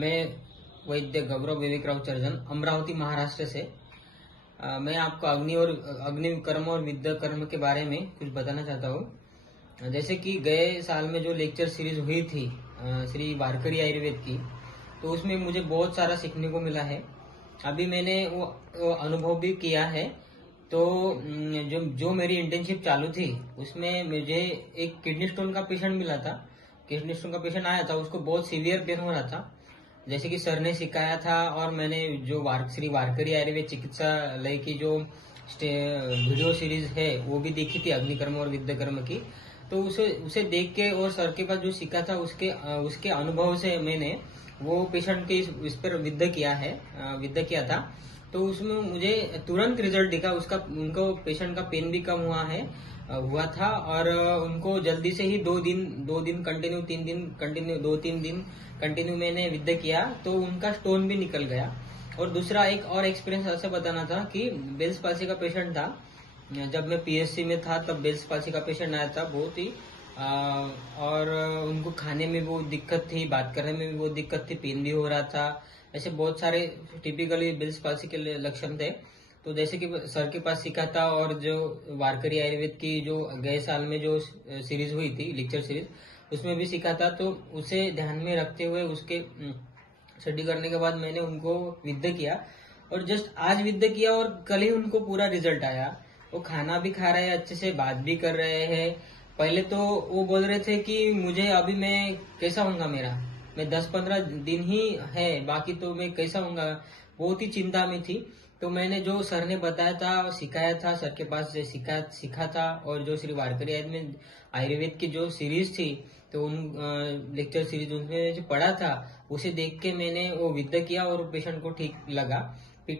मैं वैद्य गौरव विवेकराव चर्जन अमरावती महाराष्ट्र से। मैं आपको अग्नि कर्म और विद्या कर्म के बारे में कुछ बताना चाहता हूँ। जैसे कि गए साल में जो लेक्चर सीरीज हुई थी श्री वारकरी आयुर्वेद की, तो उसमें मुझे बहुत सारा सीखने को मिला है। अभी मैंने वो अनुभव भी किया है। तो जो मेरी इंटर्नशिप चालू थी उसमें मुझे एक किडनी स्टोन का पेशेंट मिला था। किडनी स्टोन का पेशेंट आया था, उसको बहुत सीवियर पेन हो रहा था, जैसे कि सर ने सिखाया था। और मैंने जो श्री वारकरी आयुर्वेद चिकित्सालय की जो वीडियो सीरीज है वो भी देखी थी, अग्निकर्म और विद्याकर्म की। तो उसे देख के और सर के पास जो सीखा था उसके अनुभव से मैंने वो पेशेंट के इस पर विद्या किया था। तो उसमें मुझे तुरंत रिजल्ट दिखा। उनको पेशेंट का पेन भी कम हुआ था, और उनको जल्दी से ही 2 दिन कंटिन्यू, 3 दिन कंटिन्यू, 2-3 दिन कंटिन्यू मैंने विद्या किया तो उनका स्टोन भी निकल गया। और दूसरा एक और एक्सपीरियंस ऐसे बताना था कि बेल्स पाल्सी का पेशेंट था। जब मैं पीएचसी में था तब बेल्स पाल्सी का पेशेंट आया था, बहुत ही और उनको खाने में बहुत दिक्कत थी, बात करने में भी बहुत दिक्कत थी, पेन भी हो रहा था। ऐसे बहुत सारे टिपिकली बेल्स पाल्सी के लक्षण थे। तो जैसे कि सर के पास सीखा था, और जो वारकरी आयुर्वेद की जो गए साल में जो सीरीज हुई थी, लेक्चर सीरीज, उसमें भी सीखा था। तो उसे ध्यान में रखते हुए उसके स्टडी करने के बाद मैंने उनको विद्या किया, और जस्ट आज विद्या किया और कल ही उनको पूरा रिजल्ट आया। वो खाना भी खा रहे हैं, अच्छे से बात भी कर रहे हैं। पहले तो वो बोल रहे थे कि मुझे अभी मैं कैसा होऊंगा, मैं 10-15 दिन ही है, बाकी तो मैं कैसा होऊंगा, बहुत ही चिंता में थी। तो मैंने जो सर ने बताया था, सिखाया था, सर के पास से सीखा था, और जो श्री वारकरी आयुर्वेद की जो सीरीज थी, तो उन लेक्चर सीरीज उनमें जो पढ़ा था उसे देख के मैंने वो विद्या किया, और पेशेंट को ठीक लगा,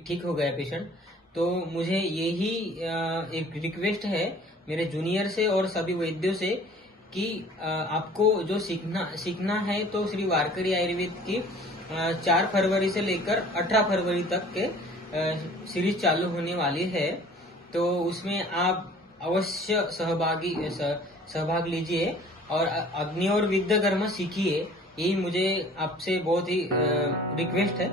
ठीक हो गया पेशेंट। तो मुझे यही एक रिक्वेस्ट है मेरे जूनियर से और सभी वैद्यों से कि आपको जो सीखना है तो श्री वारकरी आयुर्वेद की 4 फरवरी से लेकर 18 फरवरी तक के सीरीज चालू होने वाली है। तो उसमें आप अवश्य सहभाग लीजिए और अग्नि और विद्या कर्म सीखिए। यही मुझे आपसे बहुत ही रिक्वेस्ट है।